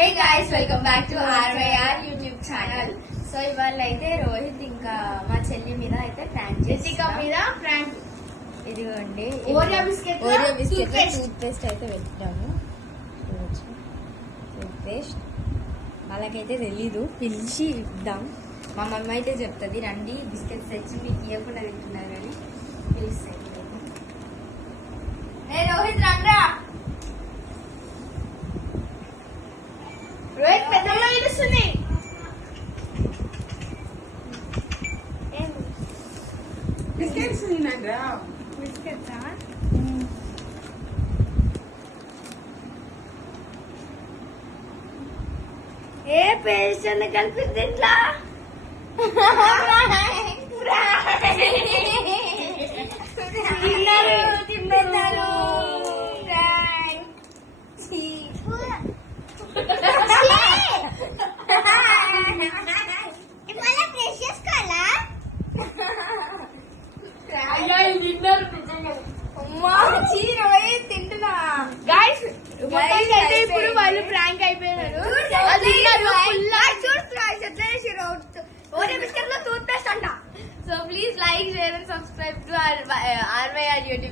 Hey guys, welcome back to RYR YouTube channel. So ఇవాళ అయితే రోహిత్ ఇంకా మా చెల్లి మీద అయితే ప్రాంక్ చేస్తాం. ఇదిగోండి ఓరియో బిస్కెట్ టూత్ పేస్ట్ అయితే పెట్టాము. టూత్ పేస్ట్ వాళ్ళకైతే తెలీదు, పిలిచి ఇద్దాం. మా మమ్మీ అయితే చెప్తుంది రండి బిస్కెట్స్ తెచ్చి మీకు ఇవ్వకుండా తింటున్నారు అని పిలుస్తాయి. రోహిత్ రండ్రా. రోహిత్ పెద్దమ్మ పిలుస్తుంది. బిస్కెట్స్ తినరా? బిస్కెట్సా? ఏ పేస్ట్ అని కలిపి ఇట్లా తిన్నారు. తింటున్నా గైస్. ఇప్పుడు వాళ్ళు ప్రాంక్ అయిపోయినారు. So please like, share and subscribe to RYR YouTube.